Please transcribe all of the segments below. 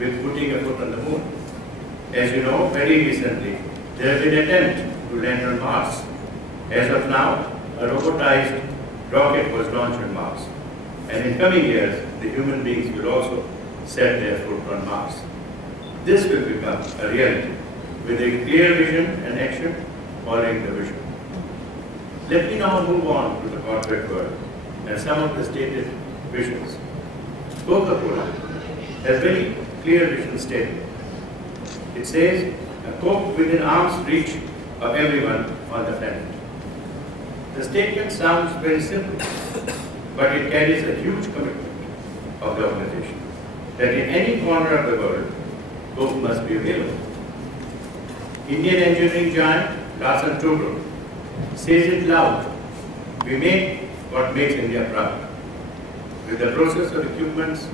with putting a foot on the moon. As you know, very recently, there has been an attempt to land on Mars. As of now, a robotized rocket was launched on Mars. And in coming years, the human beings will also set their foot on Mars. This will become a reality with a clear vision and action following the vision. Let me now move on to the corporate world and some of the stated visions. Coca-Cola has very clear vision statement. It says, a Coke within arm's reach of everyone on the planet. The statement sounds very simple, but it carries a huge commitment of the organization that in any corner of the world, Coke must be available. Indian engineering giant Larsen Tobro says it loud, we make what makes India proud. With the process of equipments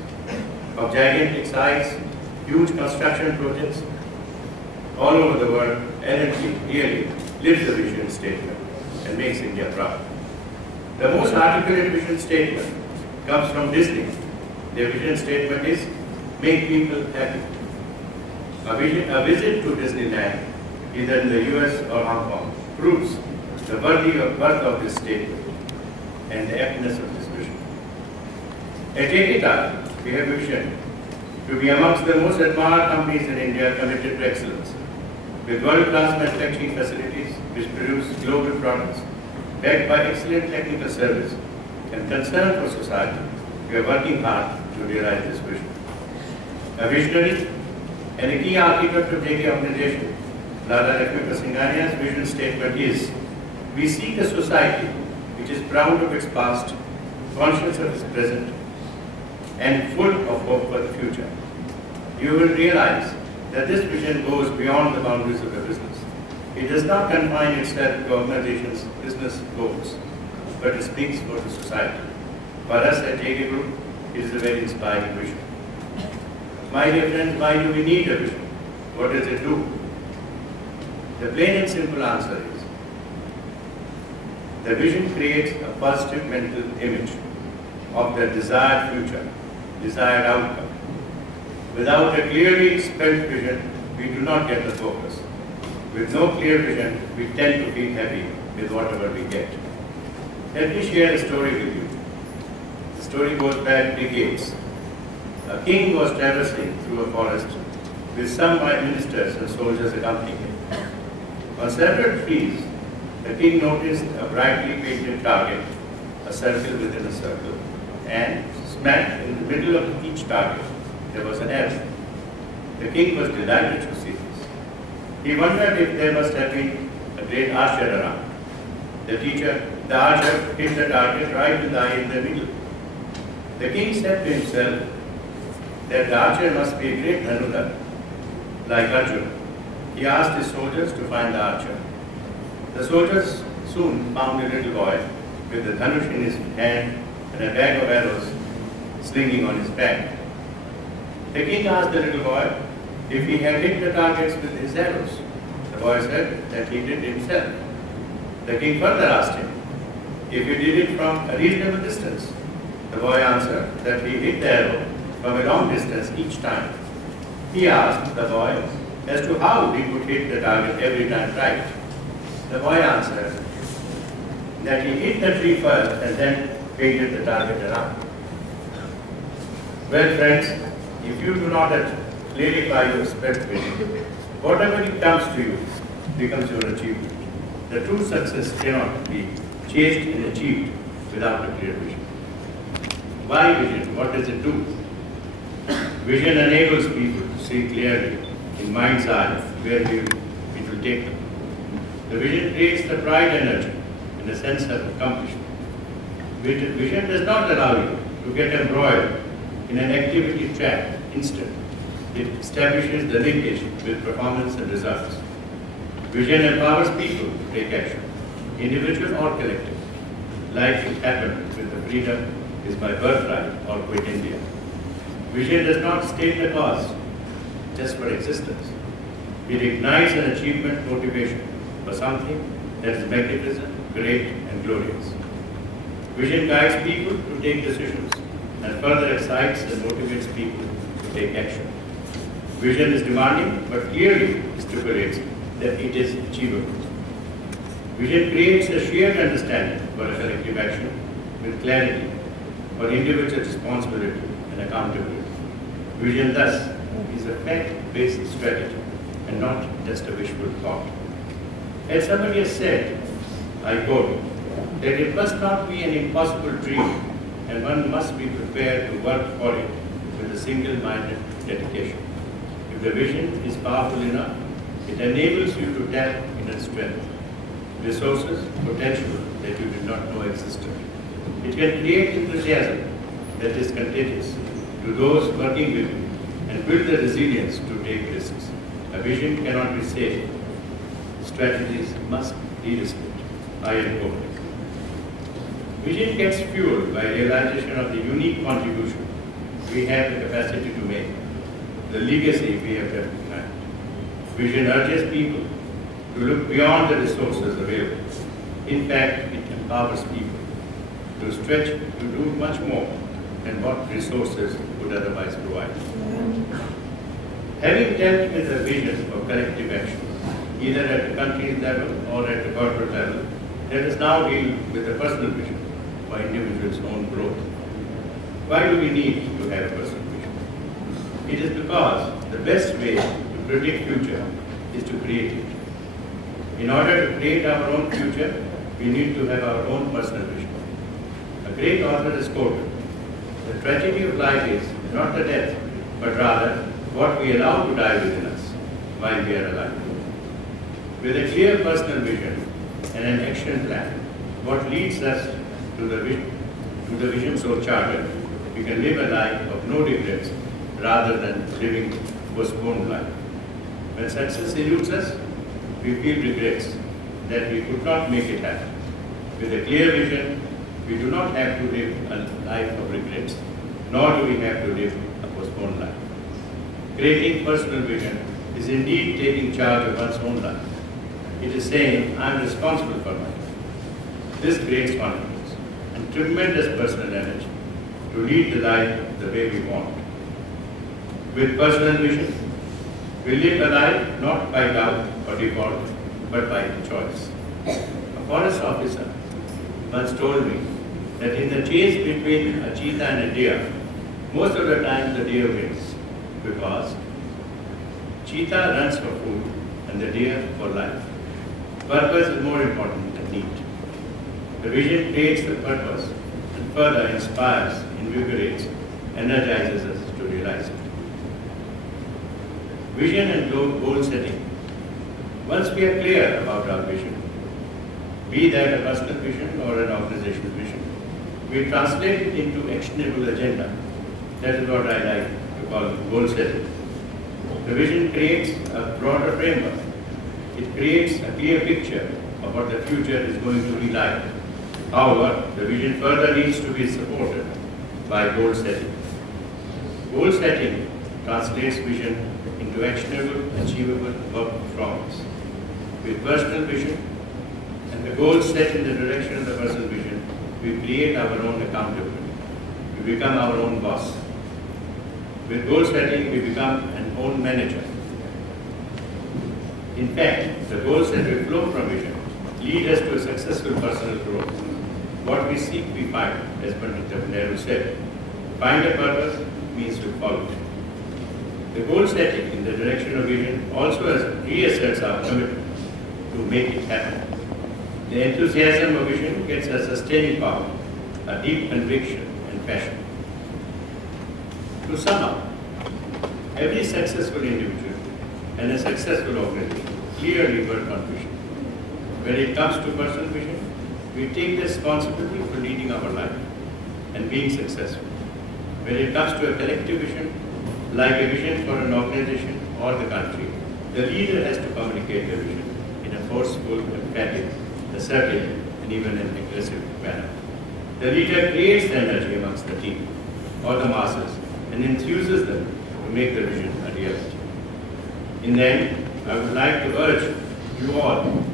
of gigantic size, huge construction projects all over the world, L&T really lives the vision statement and makes India proud. The most articulate vision statement comes from Disney. Their vision statement is, make people happy. A visit to Disneyland, either in the US or Hong Kong, proves the worth of this statement and the aptness of this vision. At Tyre, we have a vision to be amongst the most admired companies in India committed to excellence, with world-class manufacturing facilities which produce global products, backed by excellent technical service and concern for society. We are working hard to realize this vision. A visionary and a key architect of JK organization, Raghupati Singhania's vision statement is, we seek a society which is proud of its past, conscious of its present, and full of hope for the future. You will realize that this vision goes beyond the boundaries of the business. It does not confine itself to organization's business goals, but it speaks for the society. For us at JK Group, it is a very inspiring vision. My dear friends, why do we need a vision? What does it do? The plain and simple answer is, the vision creates a positive mental image of the desired future, desired outcome. Without a clearly spelled vision, we do not get the focus. With no clear vision, we tend to feel happy with whatever we get. Let me share a story with you. The story goes back decades. A king was traversing through a forest with some ministers and soldiers accompanying him. On several trees, the king noticed a brightly painted target, a circle within a circle, and smack in the middle of each target, there was an arrow. The king was delighted to see this. He wondered if there must have been a great archer around. The archer hit the target right in the eye in the middle. The king said to himself that the archer must be a great Dhanudha, like Arjuna. He asked his soldiers to find the archer. The soldiers soon found a little boy with the dhanush in his hand and a bag of arrows slinging on his back. The king asked the little boy if he had hit the targets with his arrows. The boy said that he did himself. The king further asked him if he did it from a reasonable distance. The boy answered that he hit the arrow from a long distance each time. He asked the boy as to how he could hit the target every time right. The boy answered that he hit the tree first and then painted the target around. Well, friends, if you do not clarify your spread vision, whatever it comes to you becomes your achievement. The true success cannot be chased and achieved without a clear vision. Why vision? What does it do? Vision enables people to see clearly in mind's eye where it will take them. The vision creates the pride energy and a sense of accomplishment. Vision does not allow you to get embroiled in an activity trap. Instead, it establishes the linkage with performance and results. Vision empowers people to take action, individual or collective. Life should happen with the freedom is my birthright or quit India. Vision does not state the cause just for existence. It ignites an achievement motivation for something that is magnificent, great, and glorious. Vision guides people to take decisions and further excites and motivates people to take action. Vision is demanding, but clearly stipulates that it is achievable. Vision creates a shared understanding for a collective action with clarity for individual responsibility and accountability. Vision thus is a fact-based strategy and not just a wishful thought. As somebody has said, I quote, that it must not be an impossible dream and one must be prepared to work for it with a single-minded dedication. If the vision is powerful enough, it enables you to tap inner strength, resources, potential that you did not know existed. It can create enthusiasm that is contagious to those working with you and build the resilience to take risks. A vision cannot be saved. Strategies must be risked. I am quote. Vision gets fueled by realization of the unique contribution we have the capacity to make, the legacy we have left behind. Vision urges people to look beyond the resources available. In fact, it empowers people to stretch to do much more than what resources would otherwise provide. Having dealt with a vision of collective action, either at the country level or at the corporate level, let us now deal with a personal vision for individuals' own growth. Why do we need to have a personal vision? It is because the best way to predict future is to create it. In order to create our own future, we need to have our own personal vision. A great author has quoted, the tragedy of life is not the death, but rather what we allow to die within us while we are alive. With a clear personal vision and an action plan, what leads us to the vision so chartered, we can live a life of no regrets rather than living postponed life. When success eludes us, we feel regrets that we could not make it happen. With a clear vision, we do not have to live a life of regrets, nor do we have to live a postponed life. Creating personal vision is indeed taking charge of one's own life. It is saying, I am responsible for my life. This creates confidence and tremendous personal energy to lead the life the way we want. With personal vision, we live a life not by doubt or default, but by choice. A forest officer once told me that in the chase between a cheetah and a deer, most of the time the deer wins because cheetah runs for food and the deer for life. Purpose is more important than need. The vision creates the purpose and further inspires, invigorates, energizes us to realize it. Vision and goal setting. Once we are clear about our vision, be that a personal vision or an organizational vision, we translate it into actionable agenda. That is what I like to call goal setting. The vision creates a broader framework. It creates a clear picture of what the future is going to be like. However, the vision further needs to be supported by goal setting. Goal setting translates vision into actionable, achievable work performance. With personal vision and the goals set in the direction of the personal vision, we create our own accountability. We become our own boss. With goal setting, we become an own manager. In fact, the goals that will flow from vision lead us to a successful personal growth. What we seek, we find, as Pandit Nehru said. Find a purpose means to follow it. The goal setting in the direction of vision also reasserts our commitment to make it happen. The enthusiasm of vision gets a sustaining power, a deep conviction and passion. To sum up, every successful individual and a successful organization clearly work on vision. When it comes to personal vision, we take the responsibility for leading our life and being successful. When it comes to a collective vision, like a vision for an organization or the country, the leader has to communicate the vision in a forceful, emphatic, assertive, and even an aggressive manner. The leader creates the energy amongst the team or the masses and enthuses them to make the vision a reality. In the end, I would like to urge you all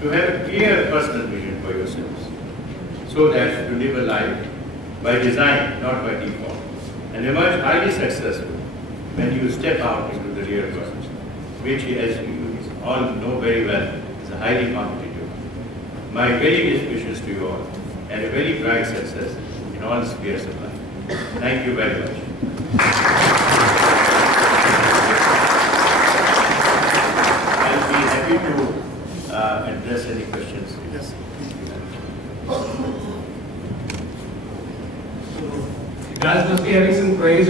to have a clear personal vision for yourselves, so that you live a life by design, not by default, and emerge highly successful when you step out into the real world, which, as you all know very well, is highly competitive. My very best wishes to you all, and a very bright success in all spheres of life. Thank you very much. I'll be happy to address any questions. Yes. You guys must be having some praise